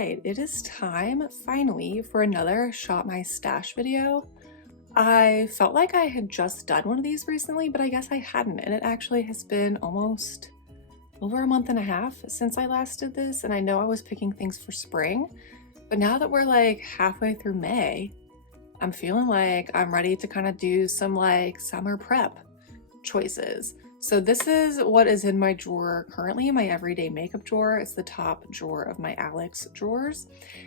right, it is time finally for another Shop My Stash video. I felt like I had just done one of these recently, but I guess I hadn't, and it actually has been almost over a month and a half since I last did this, and I know I was picking things for spring, but now that we're like halfway through May, I'm feeling like I'm ready to kind of do some like summer prep choices. So this is what is in my drawer currently, my everyday makeup drawer. It's the top drawer of my Alex drawers.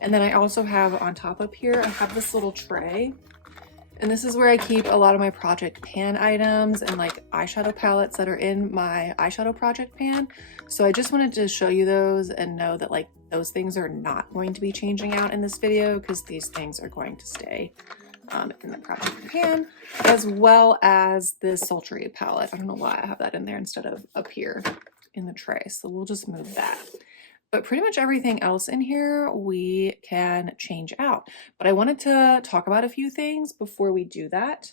And then I also have on top up here, I have this little tray. And this is where I keep a lot of my project pan items and like eyeshadow palettes that are in my eyeshadow project pan. So I just wanted to show you those and know that like those things are not going to be changing out in this video because these things are going to stay in the project pan, as well as this sultry palette. I don't know why I have that in there instead of up here in the tray, so we'll just move that. But pretty much everything else in here we can change out. But I wanted to talk about a few things before we do that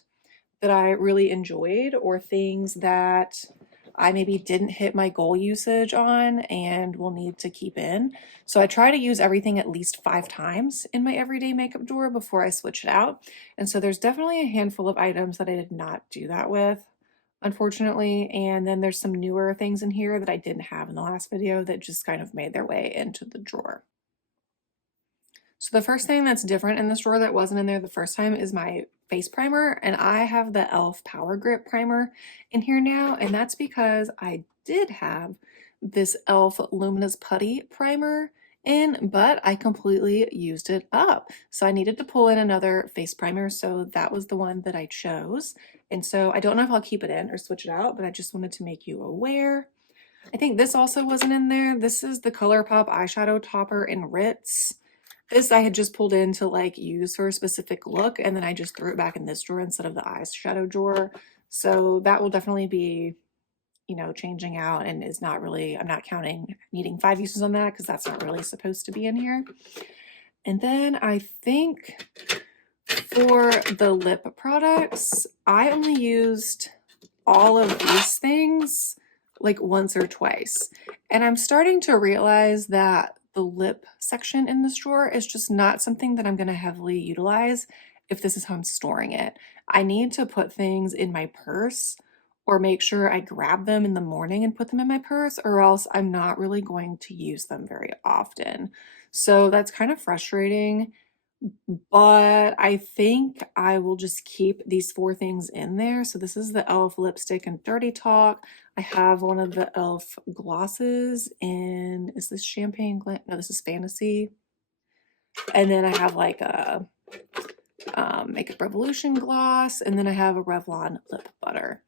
I really enjoyed, or things that I maybe didn't hit my goal usage on and will need to keep in. So I try to use everything at least 5 times in my everyday makeup drawer before I switch it out. And so there's definitely a handful of items that I did not do that with, unfortunately. And then there's some newer things in here that I didn't have in the last video that just kind of made their way into the drawer. So the first thing that's different in this drawer that wasn't in there the first time is my face primer, and I have the e.l.f. Power Grip Primer in here now, and that's because I did have this e.l.f. Luminous Putty Primer in, but I completely used it up. So I needed to pull in another face primer, so that was the one that I chose. And so I don't know if I'll keep it in or switch it out, but I just wanted to make you aware. I think this also wasn't in there. This is the ColourPop eyeshadow topper in Ritz. This I had just pulled in to like use for a specific look, and then I just threw it back in this drawer instead of the eyeshadow drawer. So that will definitely be, you know, changing out, and is not really, I'm not counting needing 5 uses on that because that's not really supposed to be in here. And then I think for the lip products, I only used all of these things like once or twice. And I'm starting to realize that the lip section in this drawer is just not something that I'm going to heavily utilize if this is how I'm storing it. I need to put things in my purse or make sure I grab them in the morning and put them in my purse, or else I'm not really going to use them very often. So that's kind of frustrating, but I think I will just keep these 4 things in there. So this is the e.l.f. lipstick and Dirty Talk. I have one of the e.l.f. glosses in, is this Champagne Glam? No, this is Fantasy. And then I have like a Makeup Revolution gloss, and then I have a Revlon lip butter.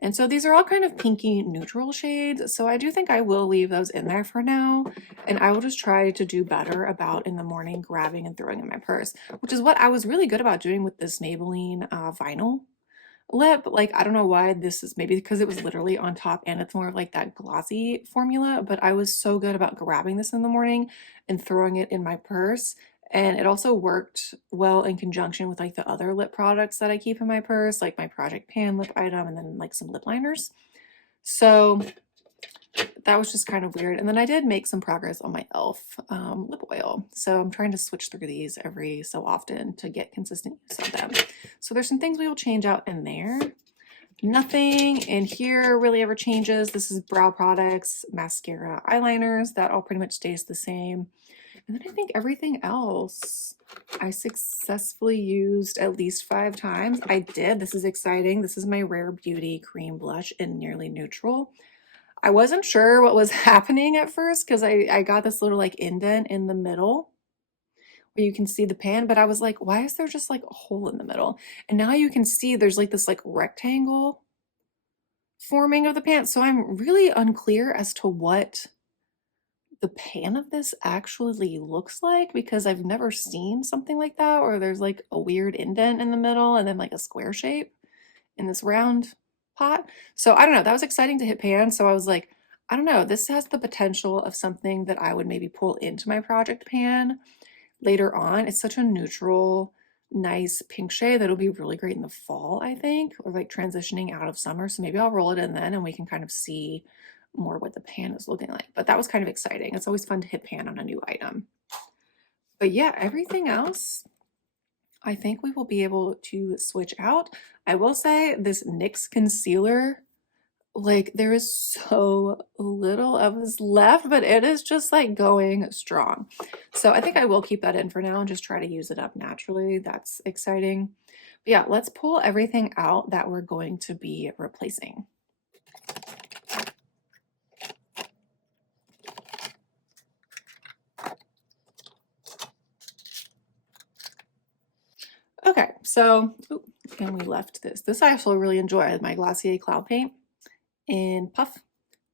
And so these are all kind of pinky neutral shades, so I do think I will leave those in there for now, and I will just try to do better about in the morning grabbing and throwing in my purse, which is what I was really good about doing with this Maybelline vinyl lip. Like, I don't know why this is, maybe because it was literally on top and it's more of like that glossy formula, but I was so good about grabbing this in the morning and throwing it in my purse. And it also worked well in conjunction with like the other lip products that I keep in my purse, like my Project Pan lip item and then like some lip liners. So that was just kind of weird. And then I did make some progress on my e.l.f. Lip oil. So I'm trying to switch through these every so often to get consistent use of them. So there's some things we will change out in there. Nothing in here really ever changes. This is brow products, mascara, eyeliners. That all pretty much stays the same. And then I think everything else I successfully used at least 5 times. I did. This is exciting. This is my Rare Beauty Cream Blush in Nearly Neutral. I wasn't sure what was happening at first because I got this little like indent in the middle where you can see the pan, but I was like, why is there just like a hole in the middle? And now you can see there's like this like rectangle forming of the pan. So I'm really unclear as to what the pan of this actually looks like, because I've never seen something like that, or there's like a weird indent in the middle and then like a square shape in this round pot. So I don't know, that was exciting to hit pan. So I was like, I don't know, this has the potential of something that I would maybe pull into my project pan later on. It's such a neutral, nice pink shade that'll be really great in the fall, I think, or like transitioning out of summer. So maybe I'll roll it in then and we can kind of see more what the pan is looking like. But that was kind of exciting. It's always fun to hit pan on a new item. But yeah, everything else, I think we will be able to switch out. I will say this NYX concealer, like there is so little of this left, but it is just like going strong. So I think I will keep that in for now and just try to use it up naturally. That's exciting. But yeah, let's pull everything out that we're going to be replacing. Okay, so, and we left this. This I also really enjoy, my Glossier Cloud Paint in Puff.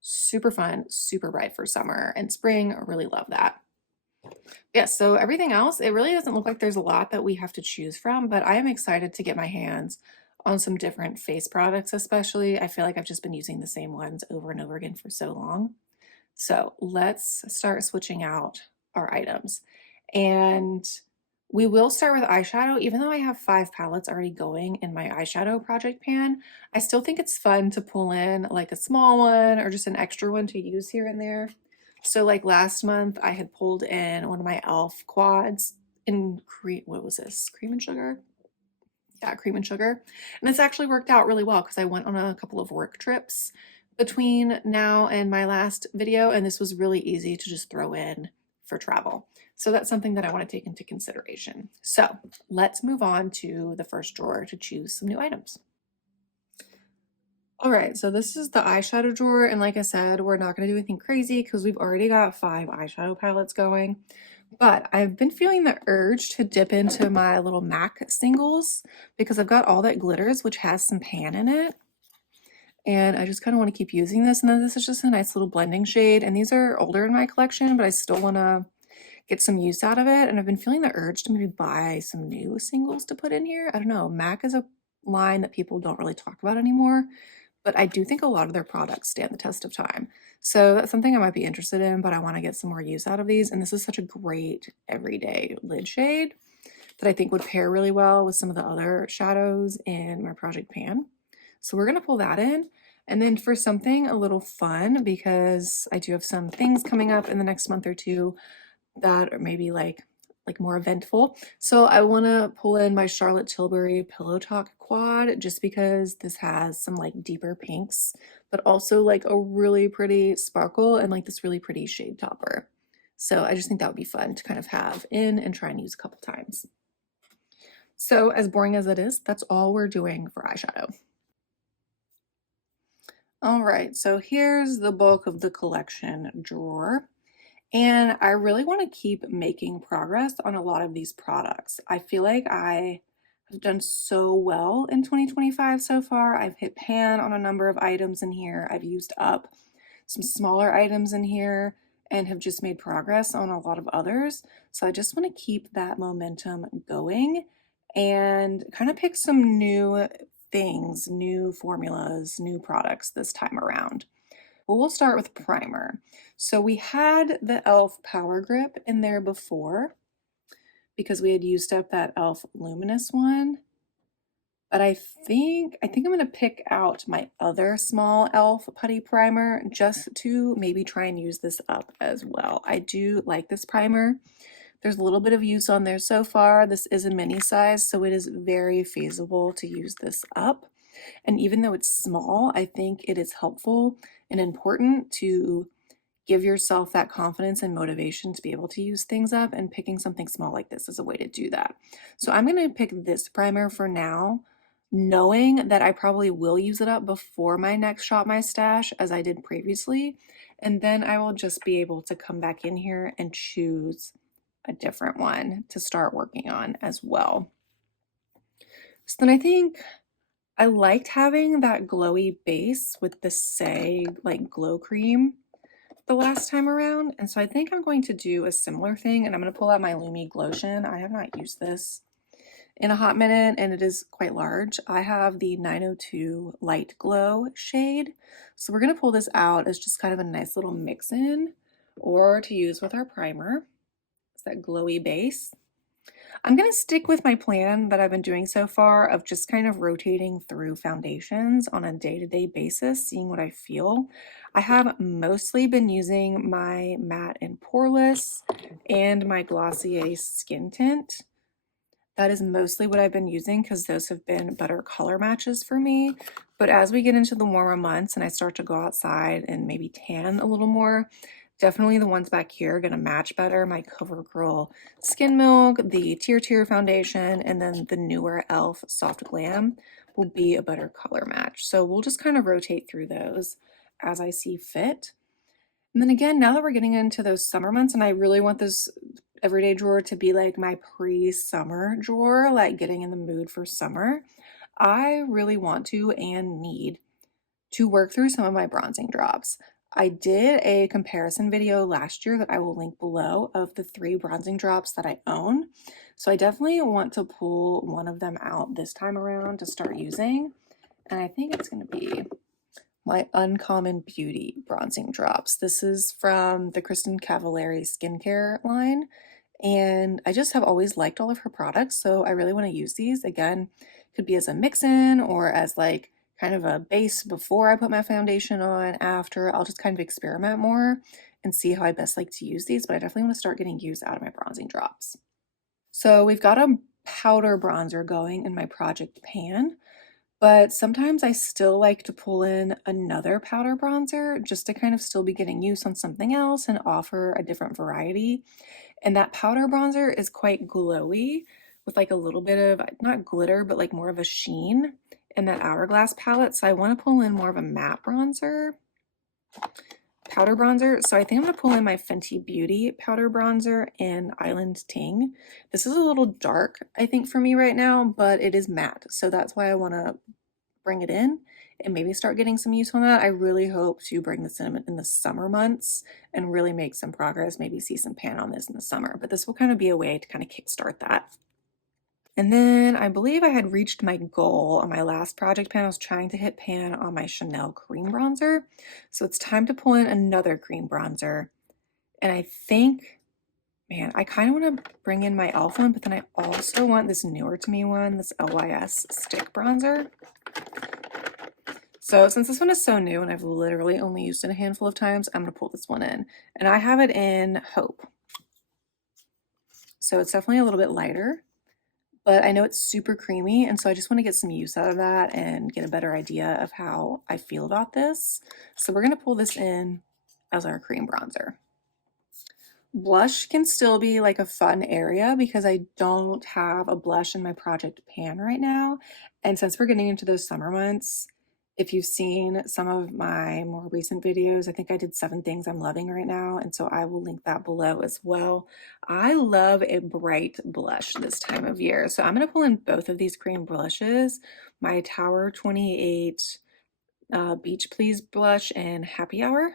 Super fun, super bright for summer and spring. I really love that. Yeah, so everything else, it really doesn't look like there's a lot that we have to choose from, but I am excited to get my hands on some different face products, especially. I feel like I've just been using the same ones over and over again for so long. So let's start switching out our items. And we will start with eyeshadow. Even though I have 5 palettes already going in my eyeshadow project pan, I still think it's fun to pull in like a small one or just an extra one to use here and there. So like last month, I had pulled in one of my e.l.f. quads in what was this? Cream and sugar? Yeah, cream and sugar. And it's actually worked out really well because I went on a couple of work trips between now and my last video, and this was really easy to just throw in for travel. So that's something that I want to take into consideration. So let's move on to the first drawer to choose some new items. All right, so this is the eyeshadow drawer, and like I said, we're not going to do anything crazy because we've already got 5 eyeshadow palettes going. But I've been feeling the urge to dip into my little MAC singles because I've got all that glitters, which has some pan in it. And I just kind of want to keep using this. And then this is just a nice little blending shade. And these are older in my collection, but I still want to get some use out of it. And I've been feeling the urge to maybe buy some new singles to put in here. I don't know. MAC is a line that people don't really talk about anymore, but I do think a lot of their products stand the test of time. So that's something I might be interested in, but I want to get some more use out of these. And this is such a great everyday lid shade that I think would pair really well with some of the other shadows in my project pan. So we're going to pull that in. And then for something a little fun, because I do have some things coming up in the next month or two that are maybe like more eventful. So I want to pull in my Charlotte Tilbury Pillow Talk quad just because this has some like deeper pinks, but also like a really pretty sparkle and like this really pretty shade topper. So I just think that would be fun to kind of have in and try and use a couple times. So as boring as it is, that's all we're doing for eyeshadow. All right, so here's the bulk of the collection drawer. And I really want to keep making progress on a lot of these products. I feel like I have done so well in 2025 so far. I've hit pan on a number of items in here. I've used up some smaller items in here and have just made progress on a lot of others. So I just want to keep that momentum going and kind of pick some new things, new formulas, new products this time around. Well, we'll start with primer. So we had the e.l.f. Power Grip in there before because we had used up that e.l.f. Luminous one. But I think I'm going to pick out my other small e.l.f. putty primer just to maybe try and use this up as well. I do like this primer. There's a little bit of use on there so far. This is a mini size, so it is very feasible to use this up. And even though it's small, I think it is helpful and important to give yourself that confidence and motivation to be able to use things up, and picking something small like this is a way to do that. So I'm going to pick this primer for now, knowing that I probably will use it up before my next Shop My Stash as I did previously. And then I will just be able to come back in here and choose a different one to start working on as well. So then I think I liked having that glowy base with the Say like glow cream the last time around. And so I think I'm going to do a similar thing, and I'm going to pull out my Lumi Glotion. I have not used this in a hot minute and it is quite large. I have the 902 Light Glow shade. So we're going to pull this out as just kind of a nice little mix in or to use with our primer. It's that glowy base. I'm going to stick with my plan that I've been doing so far of just kind of rotating through foundations on a day-to-day basis, seeing what I feel. I have mostly been using my matte and poreless and my Glossier skin tint. That is mostly what I've been using because those have been better color matches for me. But as we get into the warmer months and I start to go outside and maybe tan a little more, definitely the ones back here are going to match better. My CoverGirl Skin Milk, the Tier foundation, and then the newer e.l.f. Soft Glam will be a better color match. So we'll just kind of rotate through those as I see fit. And then again, now that we're getting into those summer months, and I really want this everyday drawer to be like my pre-summer drawer, like getting in the mood for summer, I really want to and need to work through some of my bronzing drops. I did a comparison video last year that I will link below of the 3 bronzing drops that I own. So I definitely want to pull one of them out this time around to start using. And I think it's going to be my Uncommon Beauty bronzing drops. This is from the Kristen Cavallari skincare line, and I just have always liked all of her products, so I really want to use these. Again, could be as a mix-in or as like kind of a base before I put my foundation on. After, I'll just kind of experiment more and see how I best like to use these, but I definitely want to start getting use out of my bronzing drops. So we've got a powder bronzer going in my project pan. But sometimes I still like to pull in another powder bronzer just to kind of still be getting use on something else and offer a different variety. And that powder bronzer is quite glowy with like a little bit of, not glitter, but like more of a sheen in that Hourglass palette. So I want to pull in more of a matte powder bronzer. So I think I'm going to pull in my Fenty Beauty powder bronzer in Island Ting. This is a little dark, I think, for me right now, but it is matte. So that's why I want to bring it in and maybe start getting some use on that. I really hope to bring this in the summer months and really make some progress, maybe see some pan on this in the summer. But this will kind of be a way to kind of kickstart that. And then I believe I had reached my goal on my last project pan. I was trying to hit pan on my Chanel cream bronzer. So it's time to pull in another cream bronzer. And I think, man, I kind of want to bring in my e.l.f. one, but then I also want this newer to me one, this LYS stick bronzer. So since this one is so new and I've literally only used it a handful of times, I'm going to pull this one in. And I have it in Hope. So it's definitely a little bit lighter, but I know it's super creamy, and so I just want to get some use out of that and get a better idea of how I feel about this. So we're going to pull this in as our cream bronzer. Blush can still be like a fun area because I don't have a blush in my project pan right now. And since we're getting into those summer months, if you've seen some of my more recent videos, I think I did 7 things I'm loving right now, and so I will link that below as well. I love a bright blush this time of year, so I'm going to pull in both of these cream blushes, my Tower 28 Beach Please blush in Happy Hour.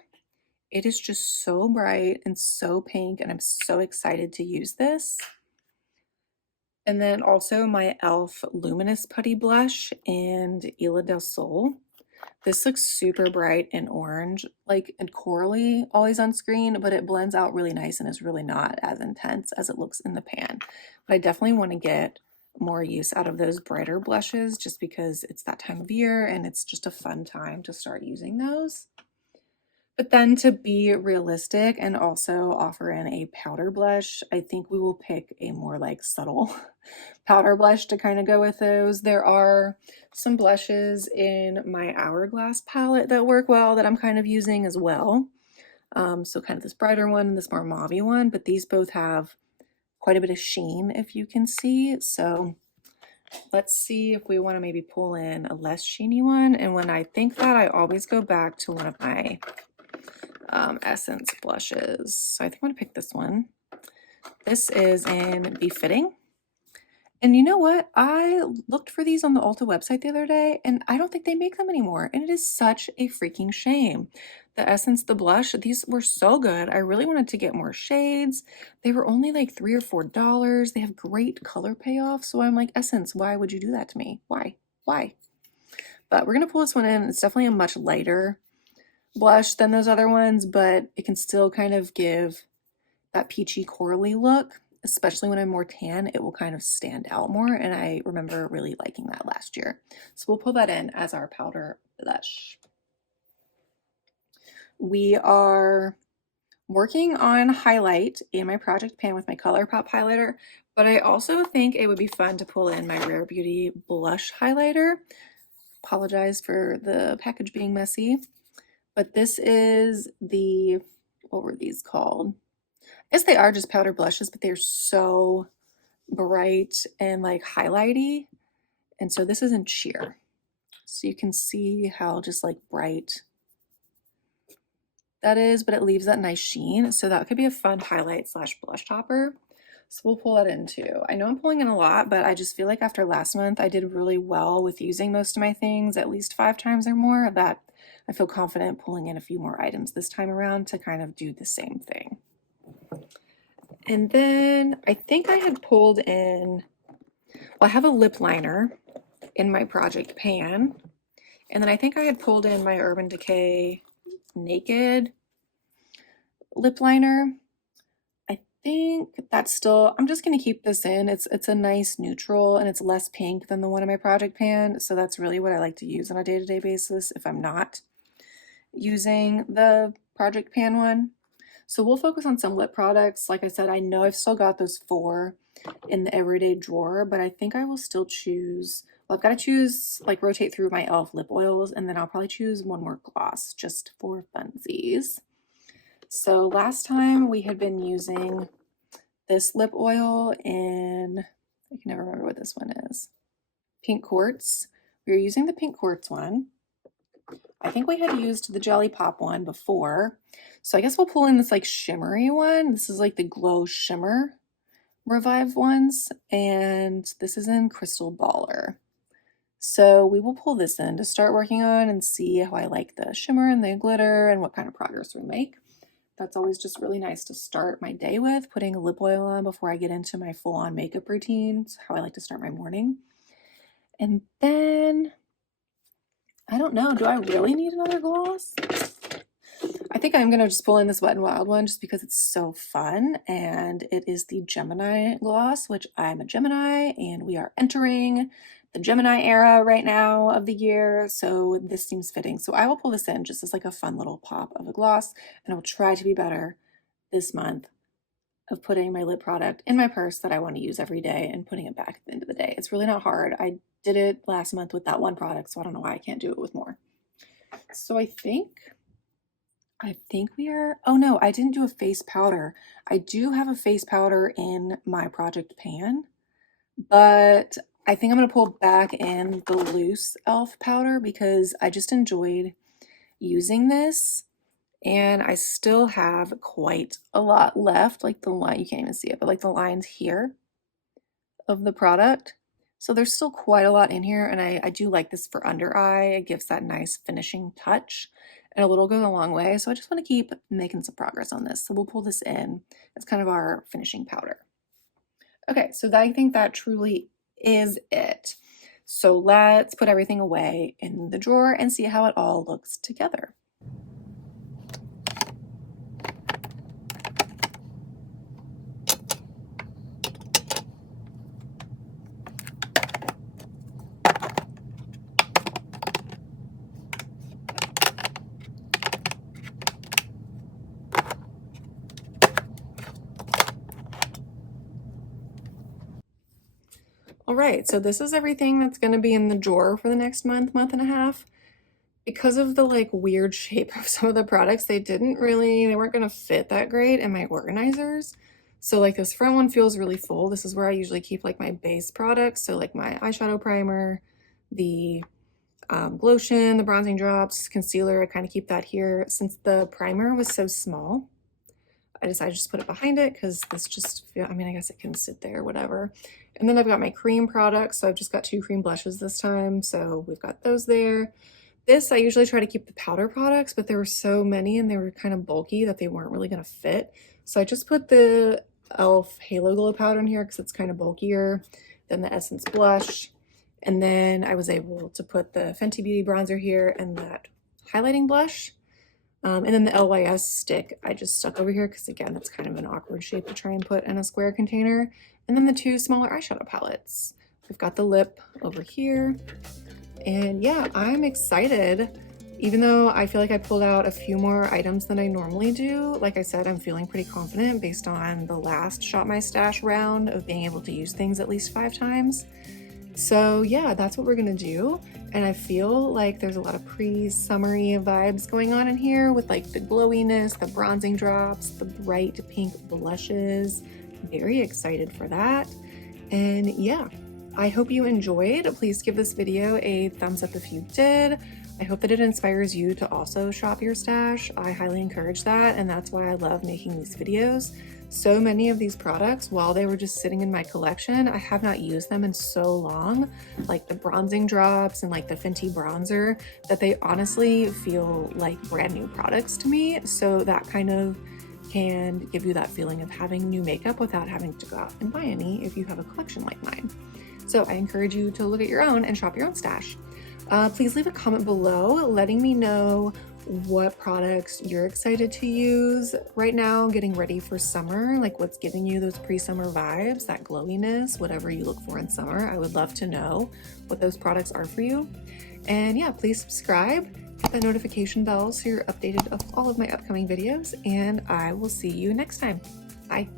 It is just so bright and so pink, and I'm so excited to use this. And then also my e.l.f. Luminous Putty Blush and Isla del Sol. This looks super bright and orange, like and corally always on screen, but it blends out really nice and is really not as intense as it looks in the pan. But I definitely want to get more use out of those brighter blushes just because it's that time of year and it's just a fun time to start using those. But then to be realistic and also offer in a powder blush, I think we will pick a more like subtle powder blush to kind of go with those. There are some blushes in my Hourglass palette that work well that I'm kind of using as well. So kind of this brighter one and this more mauve-y one, but these both have quite a bit of sheen, if you can see. So let's see if we want to maybe pull in a less sheeny one. And when I think that, I always go back to one of my Essence blushes. So I think I'm going to pick this one. This is in Befitting. And you know what? I looked for these on the Ulta website the other day, and I don't think they make them anymore. And it is such a freaking shame. The Essence, the blush, these were so good. I really wanted to get more shades. They were only like $3 or $4. They have great color payoff. So I'm like, Essence, why would you do that to me? Why? Why? But we're going to pull this one in. It's definitely a much lighter blush than those other ones, but it can still kind of give that peachy corally look. especially when I'm more tan, it will kind of stand out more, and I remember really liking that last year. So we'll pull that in as our powder blush. We are working on highlight in my project pan with my ColourPop highlighter, but I also think it would be fun to pull in my Rare Beauty blush highlighter. Apologize for the package being messy, but this is the, what were these called? I guess they are just powder blushes, but they're so bright and like highlighty. And so this is in sheer. So you can see how just like bright that is, but it leaves that nice sheen. So that could be a fun highlight slash blush topper. So we'll pull that in too. I know I'm pulling in a lot, but I just feel like after last month, I did really well with using most of my things at least 5 times or more, that I feel confident pulling in a few more items this time around to kind of do the same thing. And then I think I had pulled in, well, I have a lip liner in my project pan. And then I think I had pulled in my Urban Decay Naked lip liner. I think that's still, I'm just going to keep this in. It's a nice neutral, and it's less pink than the one in my project pan. So that's really what I like to use on a day-to-day basis if I'm not using the project pan one. So we'll focus on some lip products. Like I said, I know I've still got those 4 in the everyday drawer, but I think I will still choose, well, I've got to choose, like rotate through my e.l.f. lip oils, and then I'll probably choose one more gloss just for funsies. So last time we had been using this lip oil in, I can never remember what this one is, Pink Quartz. We were using the Pink Quartz one. I think we had used the Jelly Pop one before. So I guess we'll pull in this like shimmery one. This is like the Glow Shimmer Revive ones. And this is in Crystal Baller. So we will pull this in to start working on and see how I like the shimmer and the glitter and what kind of progress we make. That's always just really nice to start my day with, putting a lip oil on before I get into my full-on makeup routine. It's how I like to start my morning. And then, I don't know, do I really need another gloss? I think I'm going to just pull in this Wet n Wild one just because it's so fun, and it is the Gemini gloss, which I'm a Gemini, and we are entering the Gemini era right now of the year, so this seems fitting. So I will pull this in just as like a fun little pop of a gloss, and I'll try to be better this month of putting my lip product in my purse that I want to use every day and putting it back at the end of the day. It's really not hard. I did it last month with that one product, so I don't know why I can't do it with more. So I think we are, oh no, I didn't do a face powder. I do have a face powder in my project pan, but I think I'm going to pull back in the loose e.l.f. powder because I just enjoyed using this, and I still have quite a lot left, like the line, you can't even see it, but like the lines here of the product. So there's still quite a lot in here, and I do like this for under eye. It gives that nice finishing touch, and a little goes a long way. So I just want to keep making some progress on this. So we'll pull this in. It's kind of our finishing powder. Okay, so I think that truly is it. So let's put everything away in the drawer and see how it all looks together. All right, so this is everything that's going to be in the drawer for the next month, month and a half. Because of the like weird shape of some of the products, they weren't going to fit that great in my organizers. So like this front one feels really full. This is where I usually keep like my base products. So like my eyeshadow primer, the lotion, the bronzing drops, concealer, I kind of keep that here. Since the primer was so small, I decided to just put it behind it because this just, I mean, I guess it can sit there, whatever. And then I've got my cream products. So I've just got 2 cream blushes this time. So we've got those there. This, I usually try to keep the powder products, but there were so many and they were kind of bulky that they weren't really going to fit. So I just put the e.l.f. Halo Glow powder in here because it's kind of bulkier than the Essence blush. And then I was able to put the Fenty Beauty bronzer here and that highlighting blush. And then the LYS stick I just stuck over here because again, that's kind of an awkward shape to try and put in a square container. And then the two smaller eyeshadow palettes. We've got the lip over here. And yeah, I'm excited. Even though I feel like I pulled out a few more items than I normally do, like I said, I'm feeling pretty confident based on the last Shop My Stash round of being able to use things at least 5 times. So yeah, that's what we're gonna do. And I feel like there's a lot of pre-summery vibes going on in here with like the glowiness, the bronzing drops, the bright pink blushes. Very excited for that. And yeah, I hope you enjoyed. Please give this video a thumbs up if you did. I hope that it inspires you to also shop your stash. I highly encourage that, and that's why I love making these videos. So many of these products, while they were just sitting in my collection, I have not used them in so long, like the bronzing drops and like the Fenty bronzer, that they honestly feel like brand new products to me. So that kind of can give you that feeling of having new makeup without having to go out and buy any if you have a collection like mine. So I encourage you to look at your own and shop your own stash. Please leave a comment below letting me know what products you're excited to use right now, getting ready for summer, like what's giving you those pre-summer vibes, that glowiness, whatever you look for in summer. I would love to know what those products are for you. And yeah, please subscribe, hit that notification bell so you're updated of all of my upcoming videos, and I will see you next time. Bye.